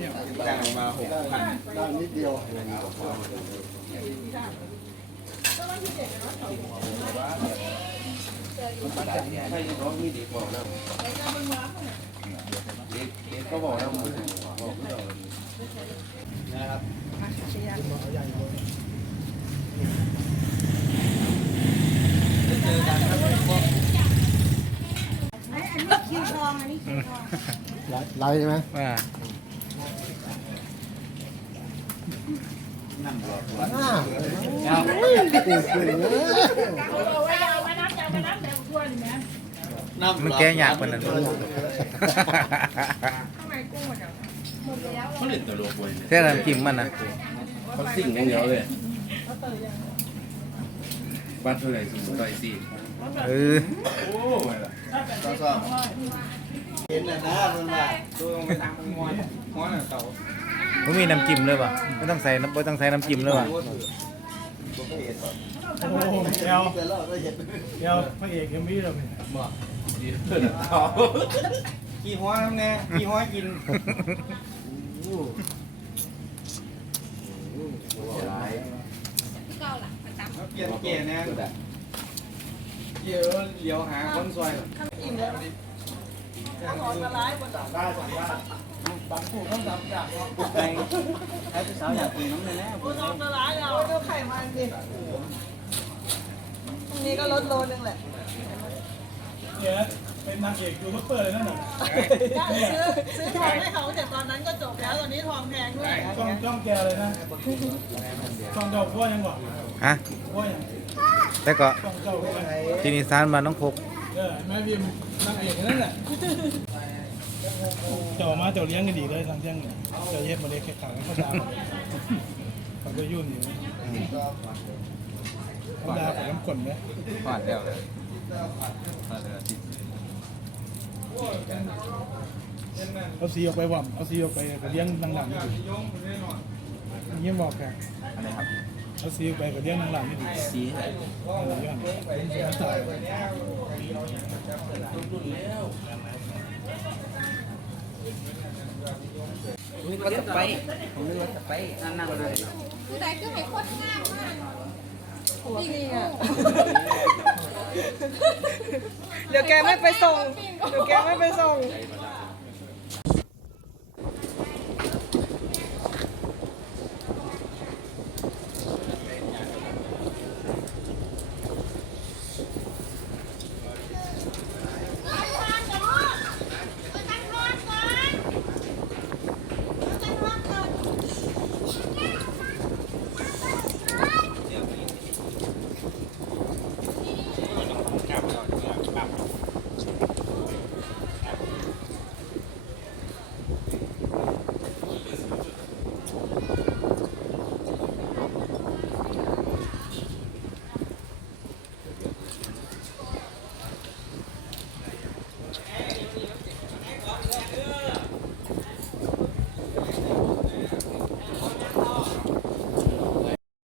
จ้างมาหกพันได้นิดเดียวใช่น้องมีเด็กบอกนะเด็กเด็กก็บอกนะมึงบอกไม่เอานะครับคิวทองอันนี้คิวทองไลฟ์ใช่ไหมอ่า นั่งรอตัว อ้าว เอาเก่งเก่งเลยเอาไว้เอาไว้น้ำจะเอาไปน้ำแต่ทั่วนี่แม่มันแก้ยากกว่านั้นข้างในกุ้งหมดแล้วหมดแล้วเขาเล่นตลกเว้ยแค่น้ำจิ้มมันนะเขาสิ่งอย่างเดียวเลยบ้านเท่าไหร่สูงร้อยสี่เออโอ้ยล่ะก็ชอบเห็นแล้วนะมันว่าตัวไปทางมันงอนงอนอ่ะเต่ามันมีน้ำจิ้มเลยป่ะไม่ต้องใส่น้ำไม่ต้องใส่น้ำจิ้มเลยป่ะโอ้โหเดี๋ยวเดี๋ยวพระเอกยังมีเราเนี่ยกี่หัวทำไงกี่หัวกินเปลี่ยนเกณฑ์นะเดี๋ยวเลี้ยวหาคนซอย อิ่มแล้ว ถ้าหอนละลายหมดอะได้สองบ้านบางผู้ต้องทำจากไปให้พี่สาวอยากกินน้ำเลยนะหอนละลายแล้วดูไข่มันดิตรงนี้ก็ลดโลนึงแหละ เนี่ยเป็นนางเอกยูทูบเบอร์เลยนั่นน่ะได้ซื้อซื้อทองให้เขาแต่ตอนนั้นก็จบแล้วตอนนี้ทองแพงด้วยช่องช่องแกเลยนะช่องเจ้าพ่อยังบอกฮะพ่อยังแต่ก็ช่องเจ้าพ่อทีนิสานมานน้องพกเออแม่พิมพ์ นางเอกนั่นแหละเจ้ามาเจ้าเลี้ยงกันดีเลยทางเจ้าเนี่ยเจ้าเย็บมาเลยแค่ขาวเขาดาวเขาจะยุ่นอยู่เขาดาวกับน้ำกลนไหมผ่านแล้วผ่านแล้วเอาสีออกไปว่ำเอาสีออกไปก็เลี้ยงนางหลังนี่ดิเงี้ยบอกแกอะไรครับ เอาสีออไปก็เลี้ยงนางหลังนี่ดิสีอะไรอย่างเงี้ยตายนึกว่าจะไปผมนึกว่าจะไปนั่นนั่งเลยคือไหนก็ไม่โคตรงามมากนี่อะเดี๋ยวแกไม่ไปส่ง เดี๋ยวแกไม่ไปส่ง